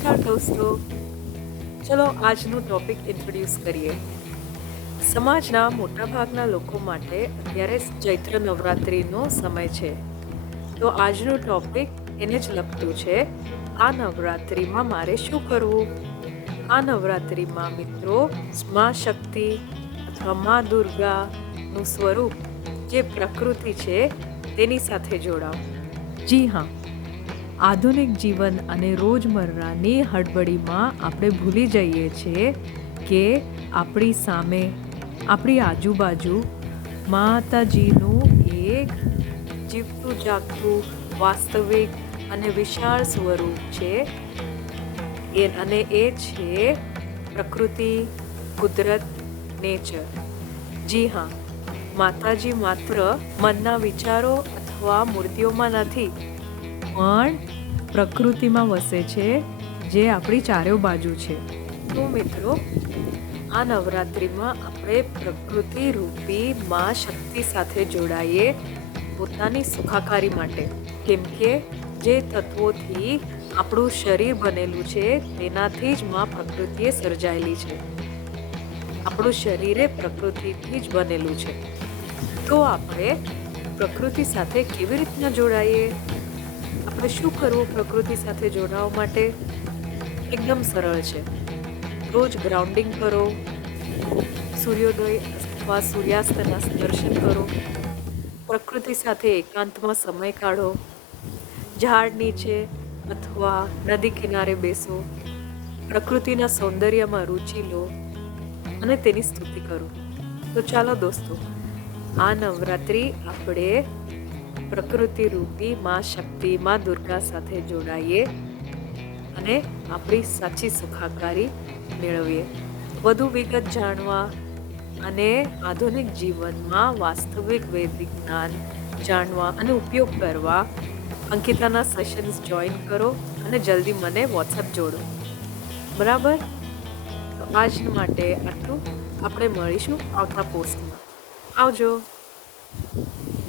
નમસ્કાર દોસ્તો, ચલો આજનું ટોપિક ઇન્ટ્રોડ્યુસ કરીએ. સમાજના મોટાભાગના લોકો માટે અત્યારે ચૈત્ર નવરાત્રિનો સમય છે. તો આજનું ટોપિક એને જ લગતું છે. આ નવરાત્રિમાં મારે શું કરવું? આ નવરાત્રિમાં મિત્રો મા શક્તિ અથવા મા દુર્ગાનું સ્વરૂપ જે પ્રકૃતિ છે તેની સાથે જોડાવ. જી હા, આધુનિક જીવન અને રોજમર્રાની હડબડીમાં આપણે ભૂલી જઈએ છીએ કે આપણી સામે, આપણી આજુબાજુ માતાજીનું એક જીવતું જાગતું વાસ્તવિક અને વિશાળ સ્વરૂપ છે. અને એ છે પ્રકૃતિ, કુદરત, નેચર. જી હા, માતાજી માત્ર મનના વિચારો અથવા મૂર્તિઓમાં નથી, પણ પ્રકૃતિમાં વસે છે, જે આપણી ચારે બાજુ છે. તો મિત્રો, આ નવરાત્રિમાં આપણે પ્રકૃતિ રૂપી મા શક્તિ સાથે જોડાઈએ પોતાની સુખાકારી માટે. કેમ કે જે તત્વોથી આપણું શરીર બનેલું છે તેનાથી જ મા પ્રકૃતિએ સર્જાયેલી છે. આપણું શરીર પ્રકૃતિથી જ બનેલું છે. તો આપણે પ્રકૃતિ સાથે કેવી રીતના જોડાઈએ? આપણે શું કરવું પ્રકૃતિ સાથે જોડાવા માટે? એકદમ સરળ છે. રોજ ગ્રાઉન્ડિંગ કરો, સૂર્યોદય અથવા સૂર્યાસ્તના દર્શન કરો, પ્રકૃતિ સાથે એકાંતમાં સમય કાઢો, ઝાડ નીચે અથવા નદી કિનારે બેસો, પ્રકૃતિના સૌંદર્યમાં રુચિ લો અને તેની સ્તુતિ કરો. તો ચાલો દોસ્તો, આ નવરાત્રિ આપણે પ્રકૃતિ રૂપી મા શક્તિ, મા દુર્ગા સાથે જોડાઈએ અને આપણી સાચી સુખાકારી મેળવીએ. વધુ વિગત જાણવા અને આધુનિક જીવનમાં વાસ્તવિક વૈદિક જ્ઞાન જાણવા અને ઉપયોગ કરવા અંકિતાના સેશન્સ જોઈન કરો અને જલ્દી મને વોટ્સએપ જોડો. બરાબર? તો આજ માટે આટલું. આપણે મળીશું આવતા પોસ્ટમાં. આવજો.